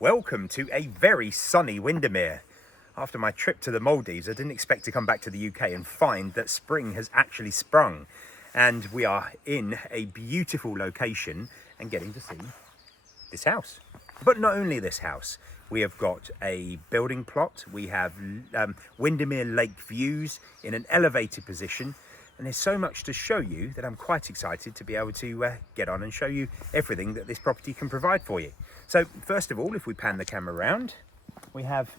Welcome to a very sunny Windermere. After my trip to the Maldives, I didn't expect to come back to the UK and find that spring has actually sprung. And we are in a beautiful location and getting to see this house. But not only this house, we have got a building plot. We have Windermere Lake views in an elevated position. And there's so much to show you that I'm quite excited to be able to get on and show you everything that this property can provide for you. So first of all, if we pan the camera around, we have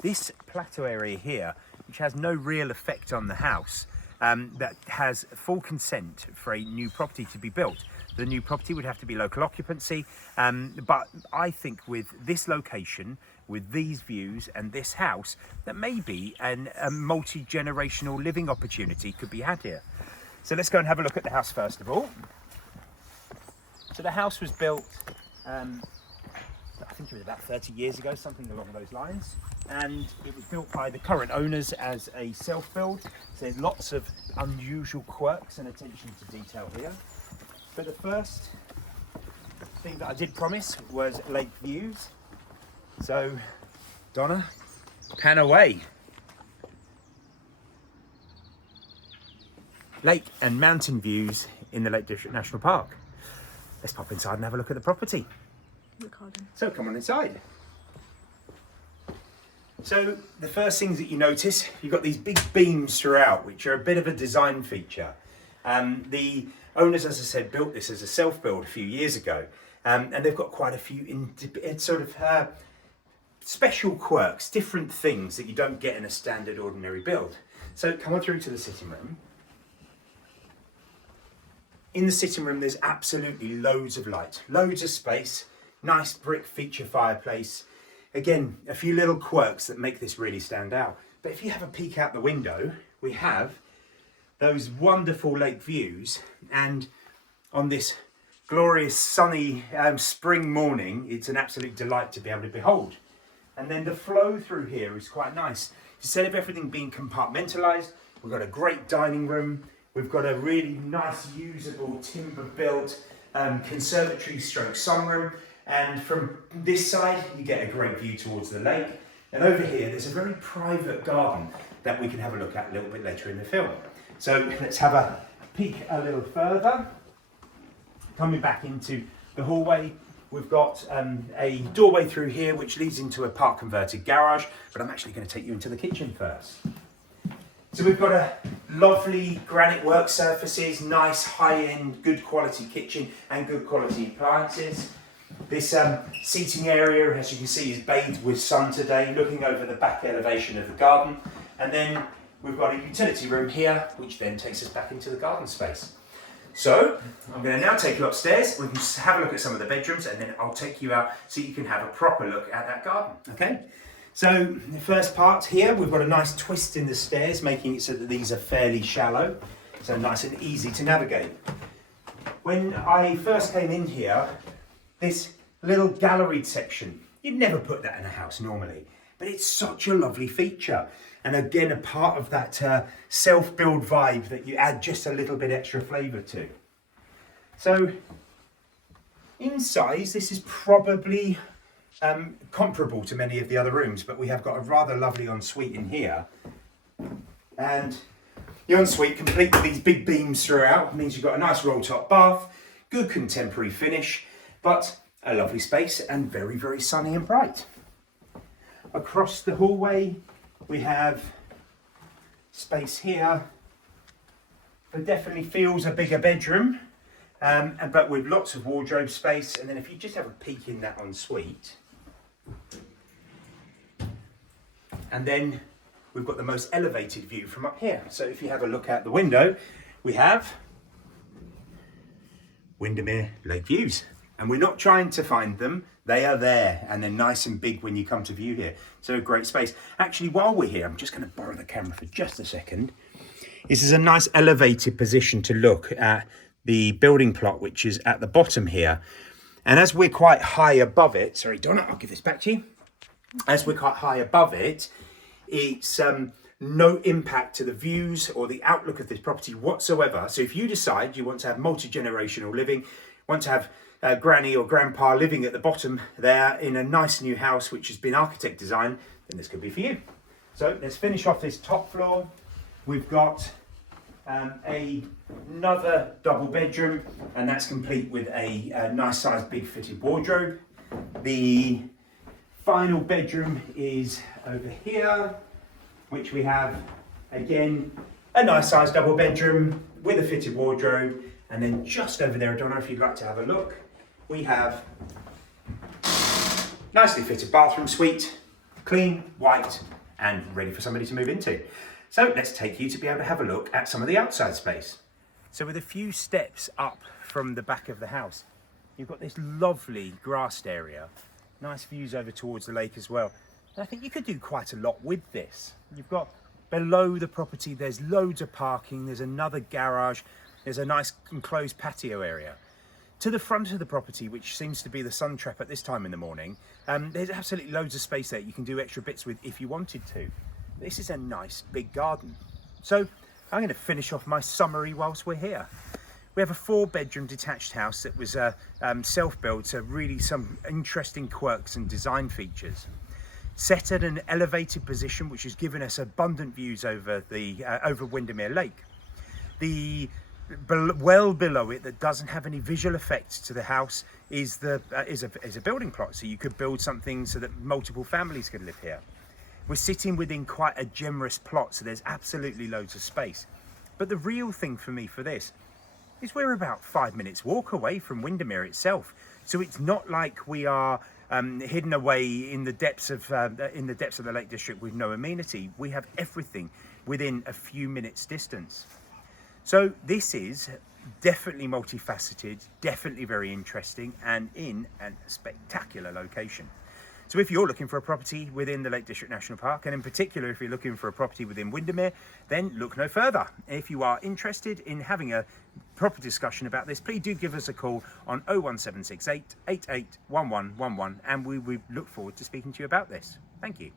this plateau area here, which has no real effect on the house, that has full consent for a new property to be built. The new property would have to be local occupancy, but I think with this location, with these views and this house, that maybe a multi-generational living opportunity could be had here. So let's go and have a look at the house first of all. So the house was built, I think it was about 30 years ago, something along those lines. And it was built by the current owners as a self-build. So there's lots of unusual quirks and attention to detail here. But the first thing that I did promise was lake views. So, Donna, pan away. Lake and mountain views in the Lake District National Park. Let's pop inside and have a look at the property. Recording. So come on inside. So the first things that you notice, you've got these big beams throughout, which are a bit of a design feature. The owners, as I said, built this as a self-build a few years ago, and they've got quite a few special quirks, different things that you don't get in a standard ordinary build. So come on through to the sitting room. In the sitting room, there's absolutely loads of light, loads of space, nice brick feature fireplace. Again, a few little quirks that make this really stand out. But if you have a peek out the window, we have those wonderful lake views, and on this glorious sunny spring morning, it's an absolute delight to be able to behold. And then the flow through here is quite nice. Instead of everything being compartmentalised, we've got a great dining room. We've got a really nice, usable, timber-built conservatory stroke sunroom. And from this side, you get a great view towards the lake. And over here, there's a very private garden that we can have a look at a little bit later in the film. So let's have a peek a little further. Coming back into the hallway, we've got a doorway through here which leads into a part converted garage, but I'm actually going to take you into the kitchen first. So we've got a lovely granite work surfaces, nice high-end, good quality kitchen and good quality appliances. This seating area, as you can see, is bathed with sun today, looking over the back elevation of the garden. And then we've got a utility room here, which then takes us back into the garden space. So I'm going to now take you upstairs. We can have a look at some of the bedrooms, and then I'll take you out so you can have a proper look at that garden. Okay. So the first part here, we've got a nice twist in the stairs, making it so that these are fairly shallow, so nice and easy to navigate. When I first came in here, this little galleried section, you'd never put that in a house normally, but it's such a lovely feature. And again, a part of that self-build vibe that you add just a little bit extra flavour to. So in size, this is probably comparable to many of the other rooms, but we have got a rather lovely ensuite in here. And the ensuite, complete with these big beams throughout, means you've got a nice roll-top bath, good contemporary finish, but a lovely space and very, very sunny and bright. Across the hallway, we have space here. It definitely feels a bigger bedroom, but with lots of wardrobe space. And then if you just have a peek in that ensuite, and then we've got the most elevated view from up here. So if you have a look out the window, we have Windermere Lake views. And we're not trying to find them, they are there, and they're nice and big when you come to view here. So a great space. Actually, while we're here, I'm just going to borrow the camera for just a second. This is a nice elevated position to look at the building plot, which is at the bottom here. And as we're quite high above it, sorry Donna, I'll give this back to you. As we're quite high above it, it's no impact to the views or the outlook of this property whatsoever. So if you decide you want to have multi-generational living, want to have granny or grandpa living at the bottom there in a nice new house which has been architect designed, then this could be for you. So let's finish off this top floor. We've got another double bedroom, and that's complete with a nice sized big fitted wardrobe. The final bedroom is over here, which we have again a nice sized double bedroom with a fitted wardrobe. And then just over there, I don't know if you'd like to have a look, we have nicely fitted bathroom suite, clean, white, and ready for somebody to move into. So let's take you to be able to have a look at some of the outside space. So with a few steps up from the back of the house, you've got this lovely grassed area, nice views over towards the lake as well. And I think you could do quite a lot with this. You've got below the property, there's loads of parking, there's another garage, there's a nice enclosed patio area. To the front of the property, which seems to be the sun trap at this time in the morning, there's absolutely loads of space there you can do extra bits with if you wanted to. This is a nice big garden. So I'm going to finish off my summary whilst we're here. We have a 4-bedroom detached house that was self-built, so really some interesting quirks and design features. Set at an elevated position, which has given us abundant views over the over Windermere Lake. The well below it, that doesn't have any visual effects to the house, is a building plot. So you could build something so that multiple families could live here. We're sitting within quite a generous plot, so there's absolutely loads of space. But the real thing for me for this is we're about 5 minutes walk away from Windermere itself. So it's not like we are hidden away in the depths of the Lake District with no amenity. We have everything within a few minutes distance. So this is definitely multifaceted, definitely very interesting, and in a spectacular location. So if you're looking for a property within the Lake District National Park, and in particular if you're looking for a property within Windermere, then look no further. If you are interested in having a proper discussion about this, please do give us a call on 01768 881111, and we look forward to speaking to you about this. Thank you.